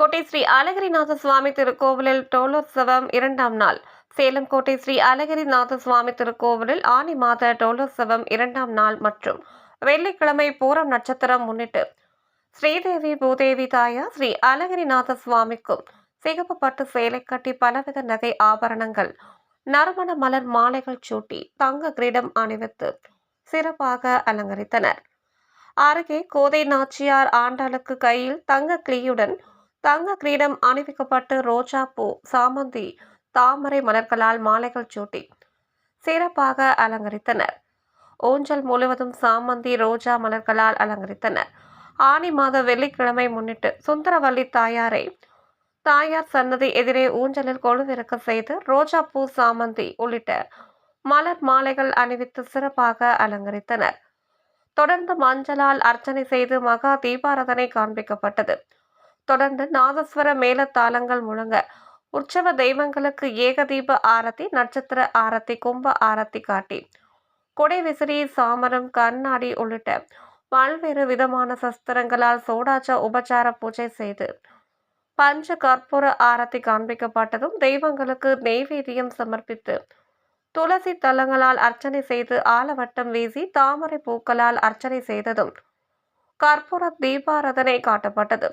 கோட்டை ஸ்ரீ அழகிரிநாத சுவாமி திருக்கோவிலில் டோலோத்சவம் 2ஆம் நாள். சேலம் கோட்டை ஸ்ரீ அழகிரிநாத சுவாமி திருக்கோவிலில் ஆனி மாத டோலோத்சவம் 2ஆம் நாள் மற்றும் வெள்ளிக்கிழமை பூரம் நட்சத்திரம் முன்னிட்டு ஸ்ரீதேவி பூதேவி தாயார் ஸ்ரீ அழகிரிநாத சுவாமிக்கும் சிகப்பு பட்டு சேலை கட்டி பலவித நகை ஆபரணங்கள், நறுமண மலர் மாலைகள் சூட்டி தங்க கிரீடம் அணிவித்து சிறப்பாக அலங்கரித்தனர். அருகே கோதை நாச்சியார் ஆண்டாளுக்கு கையில் தங்க கிளியுடன் தங்க கிரீடம் அணிவிக்கப்பட்டு ரோஜா பூ, சாமந்தி, தாமரை மலர்களால் மாலைகள் சூட்டி சிறப்பாக அலங்கரித்தனர். ஊஞ்சல் முழுவதும் சாமந்தி, ரோஜா மலர்களால் அலங்கரித்தனர். ஆனி மாத வெள்ளிக்கிழமை முன்னிட்டு சுந்தரவல்லி தாயார் சன்னதி எதிரே ஊஞ்சலில் கொலுவிறக்க செய்து ரோஜா பூ, சாமந்தி உள்ளிட்ட மலர் மாலைகள் அணிவித்து சிறப்பாக அலங்கரித்தனர். தொடர்ந்து மஞ்சளால் அர்ச்சனை செய்து மகா தீபாராதனை காண்பிக்கப்பட்டது. தொடர்ந்து நாதஸ்வர மேளதாளங்கள் முழங்க உற்சவ தெய்வங்களுக்கு ஏகதீப ஆரத்தி, நட்சத்திர ஆரத்தி, கும்ப ஆரத்தி காட்டி கொடை விசிறி, சாமரம், கண்ணாடி உள்ளிட்ட பல்வேறு விதமான சஸ்திரங்களால் சோடாச்ச உபச்சார பூஜை செய்து பஞ்ச கற்பூர ஆரத்தி காண்பிக்கப்பட்டதும் தெய்வங்களுக்கு நெய்வேத்தியம் சமர்ப்பித்து துளசி தலங்களால் அர்ச்சனை செய்து ஆலவட்டம் வீசி தாமரை பூக்களால் அர்ச்சனை செய்ததும் கற்பூர தீபாராதனை காட்டப்பட்டது.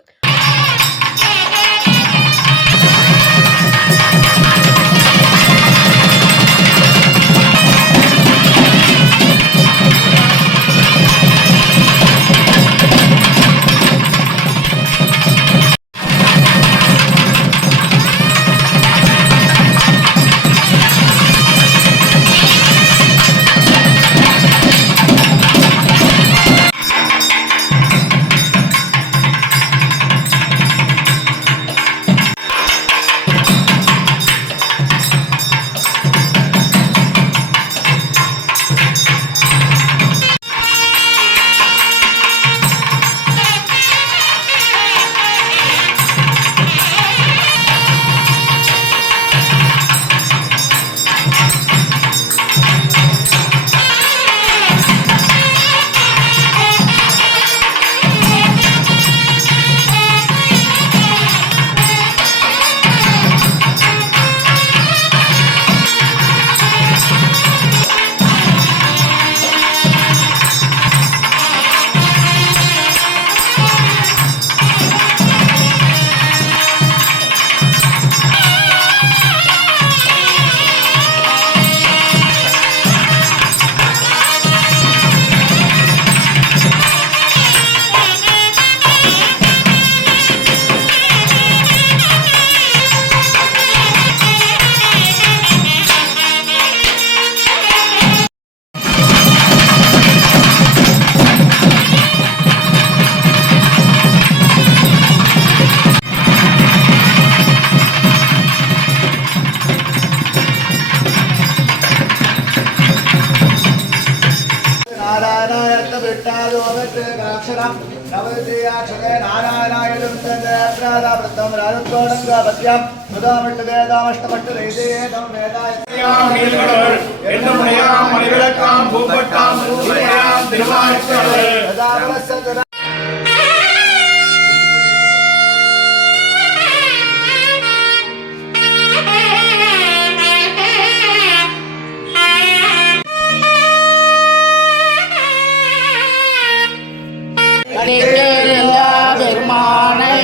பெருமானை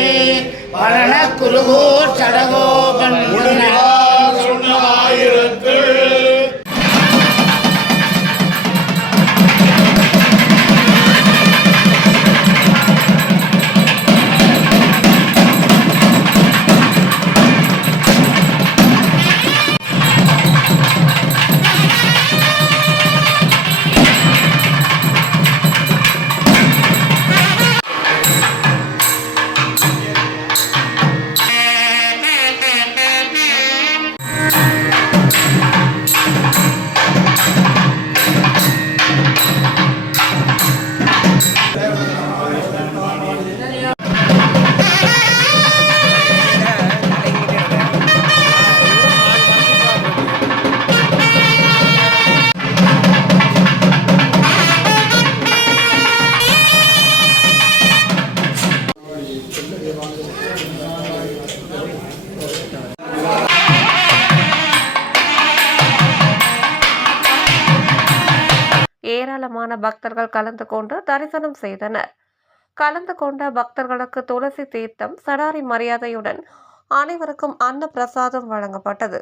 பரண குருகூர் சடகோபன் ஏராளமான பக்தர்கள் கலந்து கொண்டு தரிசனம் செய்தனர். கலந்து கொண்ட பக்தர்களுக்கு துளசி தீர்த்தம், சடாரி மரியாதையுடன் அனைவருக்கும் அன்ன பிரசாதம் வழங்கப்பட்டது.